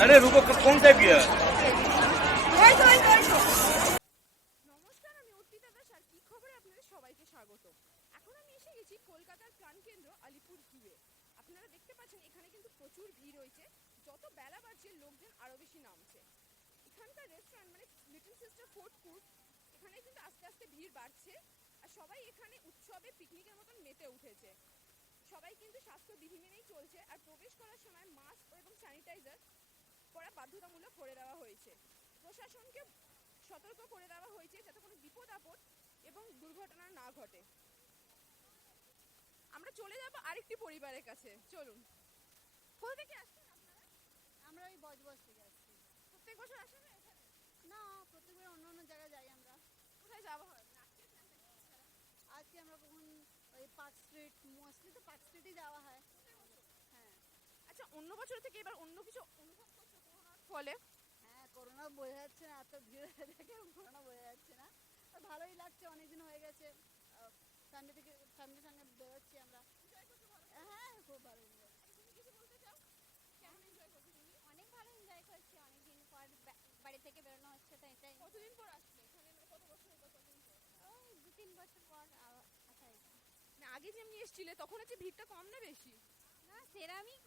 अरे रुको कौन सा किया নমস্কার আমি অর্পিতা দাস আর কি খবরে আপনাদের সবাইকে স্বাগত এখন আমি এসে গেছি কলকাতার প্রাণকেন্দ্র আলিপুর জুয়ে আপনারা দেখতে পাচ্ছেন এখানে কিন্তু প্রচুর ভিড় হয়েছে যত বেলা বাড়ছে লোকজন আরো বেশি নামছে এখানকার রেস্টুরেন্ট মানে লিটল সিস্টার ফুড কোর্ট এখানে কিন্তু আস্তে আস্তে ভিড় বাড়ছে আর সবাই এখানে উৎসবে পিকনিকের মতন মেতে উঠেছে সবাই কিন্তু স্বাস্থ্যবিধি মেনেই চলছে আর প্রবেশ করার সময় মাস্ক এবং স্যানিটাইজার করা বাধ্যতামূলক করে দেওয়া হয়েছে। প্রশাসনকে সতর্ক করে দেওয়া হয়েছে যাতে কোনো বিপদ আপদ এবং দুর্ঘটনা না ঘটে। আমরা চলে যাব আরেকটি পরিবারের কাছে। চলুন। কোথা থেকে আসছেন আপনারা? আমরা ওই বজবজ থেকে আসছি। প্রত্যেক বছর আসেন না এখানে? না প্রত্যেকবার অন্য অন্য জায়গায় যাই আমরা। কোথায় যাওয়া হয়? আজকে আমরা কখন ওই পার্ক স্ট্রিট মোস্টলি তো পার্ক স্ট্রিটই যাওয়া হয়। হ্যাঁ। আচ্ছা অন্য বছর থেকে এবার অন্য কিছু অনুভব ফলে? হ্যাঁ করোনা বোঝা যাচ্ছে না এত ভিড় হয়ে দেখে করোনা বোঝা যাচ্ছে না। ভালোই লাগছে অনেক দিন হয়ে গেছে। ফ্যামিলি থেকে ফ্যামিলির সঙ্গে বেরোচ্ছি আমরা। হ্যাঁ খুব ভালো। তুমি কিছু বলতে চাও? কেমন এনজয় করছ তুমি? অনেক ভালো এনজয় করছি অনেকদিন পর বাড়ি থেকে বেরোনো হচ্ছে তো এটাই। কতদিন পর আসলে? এখানে মানে কত বছর কতদিন পর? ওই দু তিন বছর পর আসা হয়েছে মানে আগে যেমনি এসেছিলে তখন হচ্ছে ভিড়টা কম না বেশি? না সেরামই